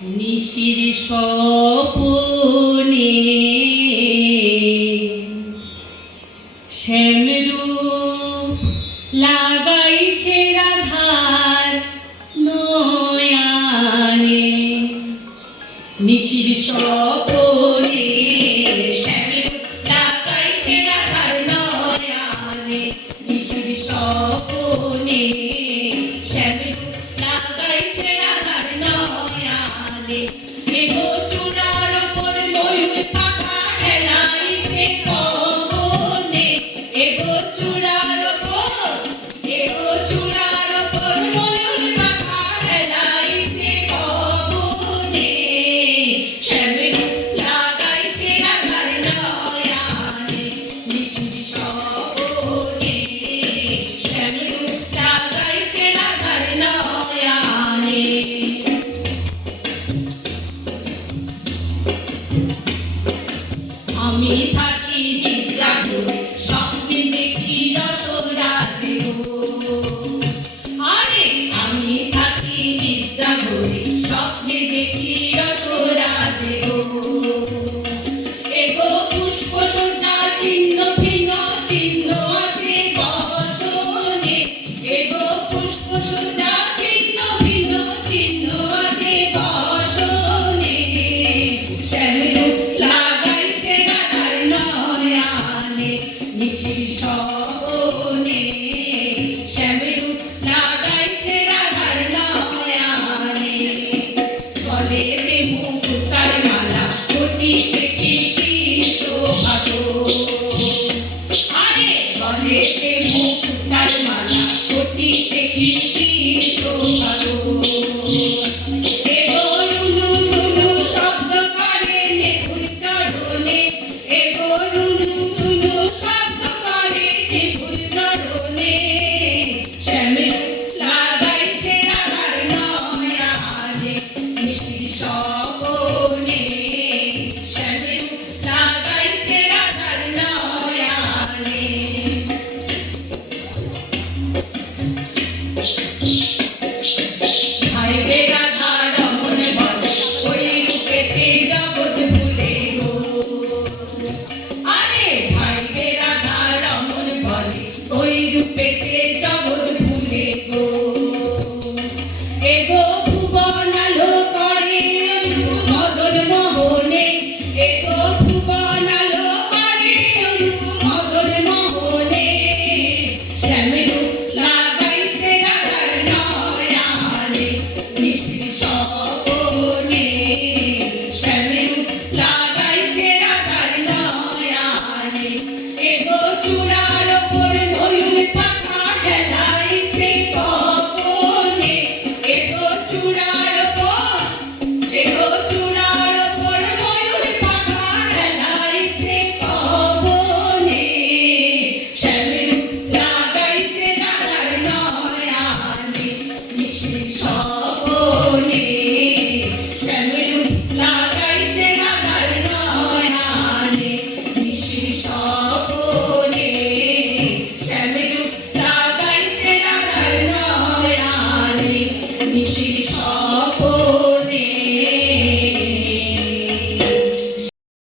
নিশির স্বপনে শ্যামরূপ লাগাইছে রাধার নয়ানে। নিশির স্বপনে শ্যামরূপ লাগাইছে রাধার নয়ানে। নিশির স্বপনে শ্যামরূপ লাগাইছে রাধার নয়ানে। এগো চূড়ার ওপর ময়ূর পাখা খেলাইছে পবনে। এগো চূড়ার ওপর ময়ূর পাখা খেলাইছে পবনে। শ্যামরূপ লাগাইছে রাধার নয়ানে। নিশির স্বপনে শ্যামরূপ লাগাইছে রাধার নয়ানে। আমি থাকি নিদ্রা করে স্বপ্নে দেখি রসরাজ গো। আরে আমি থাকি নিদ্রা করে স্বপ্নে দেখি রসরাজ গো। এগো পুষ্প সজ্জা চিহ্ন ভিন্ন চিহ্ন আছে বসনে। এগো পুষ্প সজ্জা চিহ্ন ভিন্ন চিহ্ন আছে বসনে। শ্যামরূপ লাগাইছে রাধার নয়ানে। নিশির স্বপনে শ্যামরূপ লাগাইছে রাধার নয়ানে। গলে রে মুক্তার মালা কোটিতে কি শোভা গো। আরে গলে রে মুক্তার মালা কোটিতে কি শোভা গো। এগো রুনু ঝুনু শব্দ করে নেবুর চরণে। এগো রুনু ঝুনু শব্দ করে নেবুর চরণে। শ্যামরূপ লাগাইছে রাধার নয়ানে। নিশির স্বপনে শ্যামরূপ লাগাইছে রাধার নয়ানে। ভাইরে রাধা রমণ বলে ওই রূপেতে জগৎ ভুলে গো। আরে ভাইরে রাধা রমণ বলে ওই রূপেতে জগৎ ভুলে গো। এগো